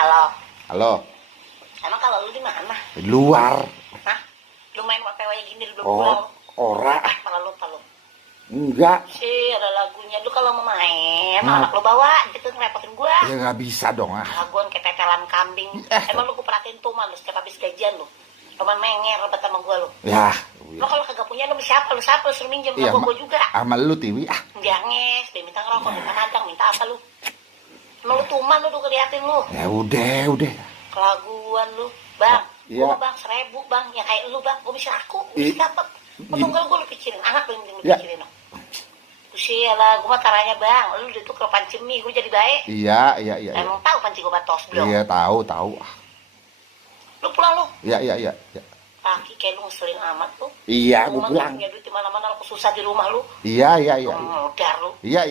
Halo. Halo. Emang kalau lu di mana? Di luar. Hah? Lu main WPW gini lu belum Oh, pulang? ora. Malah lupa lu. Enggak. Sih, ada lagunya. Lu kalau mau main, Nah. anak lu bawa, gitu ngerepotin gua. Ya nggak bisa dong ah. Laguan kayak tetelan kambing. Emang lu perhatiin tuh lu setiap habis gajian lu. Cuman menger rebat sama gua lu. Ya. Lu kalau kagak punya lu siapa? Lu siapa? Lu suruh minjem Iya, sama gua juga. sama lu Tiwi ah. Dia nges, dia minta ngerokok, minta madang, minta apa lu? Emang lu tuman lu tuh keliatin lu. Ya udah. Kelaguan lu. Bang, Iya. gua bang 1000 bang, yang kayak lu bang, gua bisa aku, bisa dapet. Tunggal gua lu pikirin, anak lu yang Ya. pikirin lo. Usialah, gua mah caranya bang, lu itu ke pancemi, gua jadi baik. Iya. Emang tahu panci gua batos belum? Iya tahu. Ah. Lu pulang lu, Iya. kaki kayak lu ngeselin amat lu. Iya, Lu gua mah pulang. punya duit di mana-mana, lu susah di rumah lu. Iya. Lu modar lu. Iya.